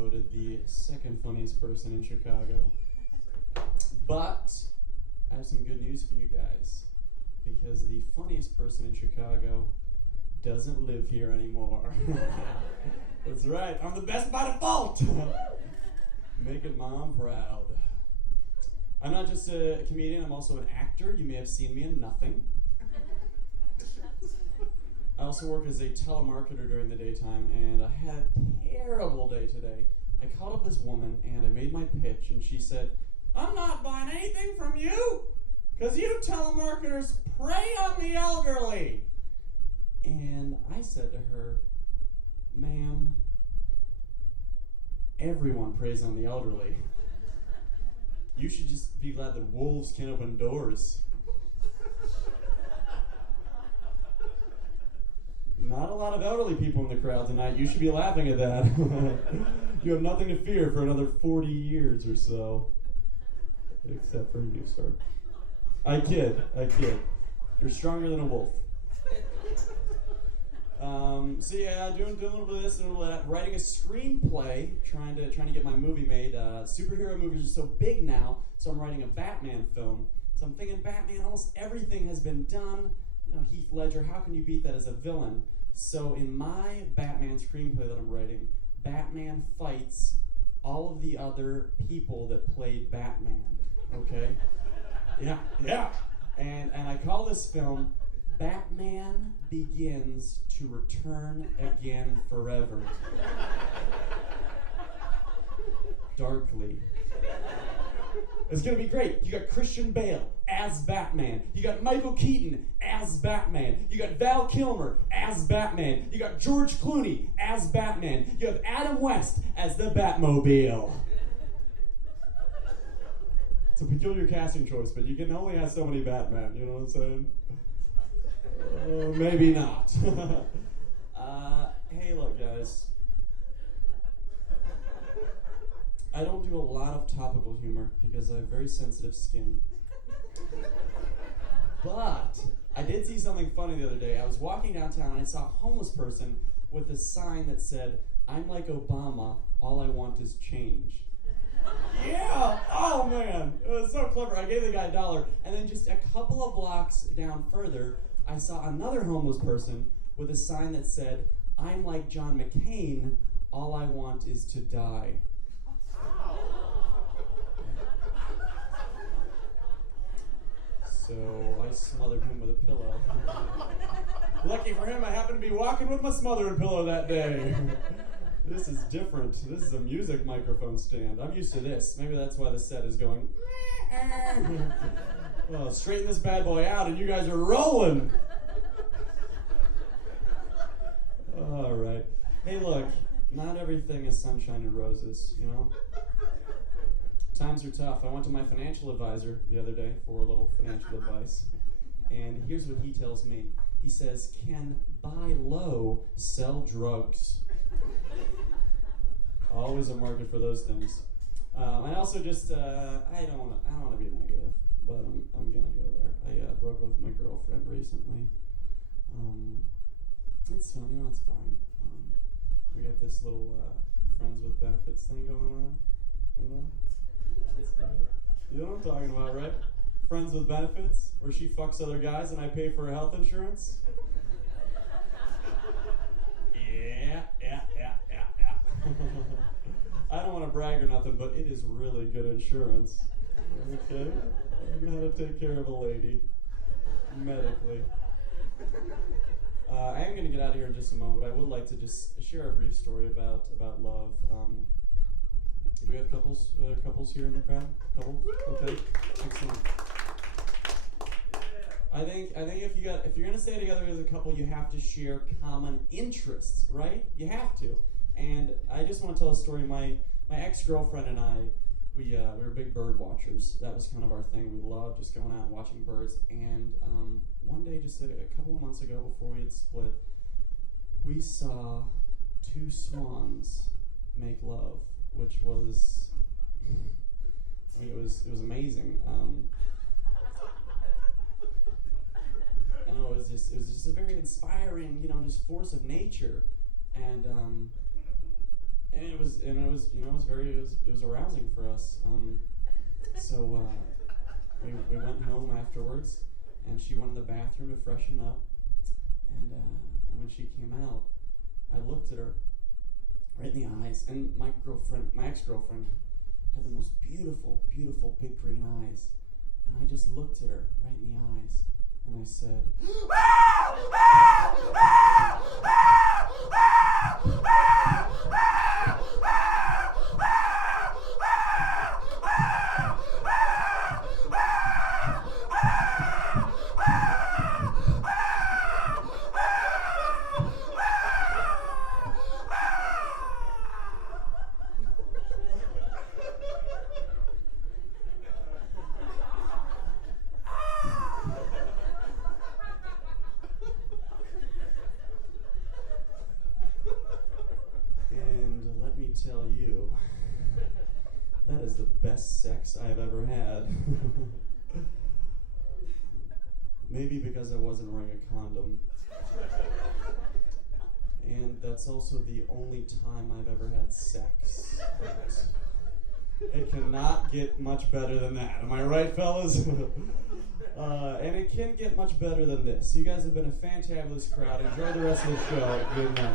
voted the second funniest person in Chicago. But I have some good news for you guys, because the funniest person in Chicago doesn't live here anymore. That's right, I'm the best by default. Making Mom proud. I'm not just a comedian, I'm also an actor. You may have seen me in Nothing. I also work as a telemarketer during the daytime, and I had a terrible day today. I called up this woman, and I made my pitch, and she said, "I'm not buying anything from you, because you telemarketers prey on the elderly." And I said to her, "Ma'am, everyone preys on the elderly. You should just be glad that wolves can't open doors." Not a lot of elderly people in the crowd tonight. You should be laughing at that. You have nothing to fear for another 40 years or so. Except for you, sir. I kid. You're stronger than a wolf. So yeah, doing a little bit of this and a little of that. Writing a screenplay, trying to get my movie made. Superhero movies are so big now, so I'm writing a Batman film. So I'm thinking, Batman, almost everything has been done. You know, Heath Ledger, how can you beat that as a villain? So in my Batman screenplay that I'm writing, Batman fights all of the other people that played Batman. Okay? Yeah. And I call this film Batman Begins to Return Again Forever. Darkly. It's gonna be great. You got Christian Bale as Batman. You got Michael Keaton as Batman. You got Val Kilmer as Batman. You got George Clooney as Batman. You have Adam West as the Batmobile. It's a peculiar casting choice, but you can only have so many Batman, you know what I'm saying? Maybe not. Hey, look, guys. I don't do a lot of topical humor because I have very sensitive skin. But I did see something funny the other day. I was walking downtown and I saw a homeless person with a sign that said, "I'm like Obama, all I want is change." Yeah! Oh man! It was so clever. I gave the guy $1, and then just a couple of blocks down further, I saw another homeless person with a sign that said, "I'm like John McCain, all I want is to die." So I smothered him with a pillow. Lucky for him, I happened to be walking with my smothering pillow that day. This is different. This is a music microphone stand. I'm used to this. Maybe that's why the set is going. Well, straighten this bad boy out and you guys are rolling. All right. Hey, look, not everything is sunshine and roses, you know? Times are tough. I went to my financial advisor the other day for a little financial advice, and here's what he tells me. He says, "Can buy low sell drugs?" Always a market for those things. I also just I don't want to be negative, but I'm gonna go there. I broke up with my girlfriend recently. It's fine, you know, it's fine. We got this little friends with benefits thing going on. You know? You know what I'm talking about, right? Friends with benefits, where she fucks other guys and I pay for her health insurance. Yeah. I don't want to brag or nothing, but it is really good insurance. Okay? I know how to take care of a lady. Medically. I am going to get out of here in just a moment, but I would like to just share a brief story about love. Do we have couples here in the crowd? Couples? Okay. Excellent. I think if you're gonna stay together as a couple, you have to share common interests, right? You have to. And I just want to tell a story. My ex-girlfriend and I, we were big bird watchers. That was kind of our thing. We loved just going out and watching birds. And one day, just a couple of months ago, before we had split, we saw two swans make love, which was, I mean, it was amazing. And it was just a very inspiring, just force of nature. And and it was arousing for us. So we went home afterwards, and she went in the bathroom to freshen up, and when she came out, I looked at her right in the eyes, and my ex-girlfriend, had the most beautiful, beautiful big green eyes, and I just looked at her right in the eyes, and I said, tell you, that is the best sex I have ever had. Maybe because I wasn't wearing a condom. And that's also the only time I've ever had sex. It cannot get much better than that. Am I right, fellas? And it can get much better than this. You guys have been a fantabulous crowd. Enjoy the rest of the show. Good night.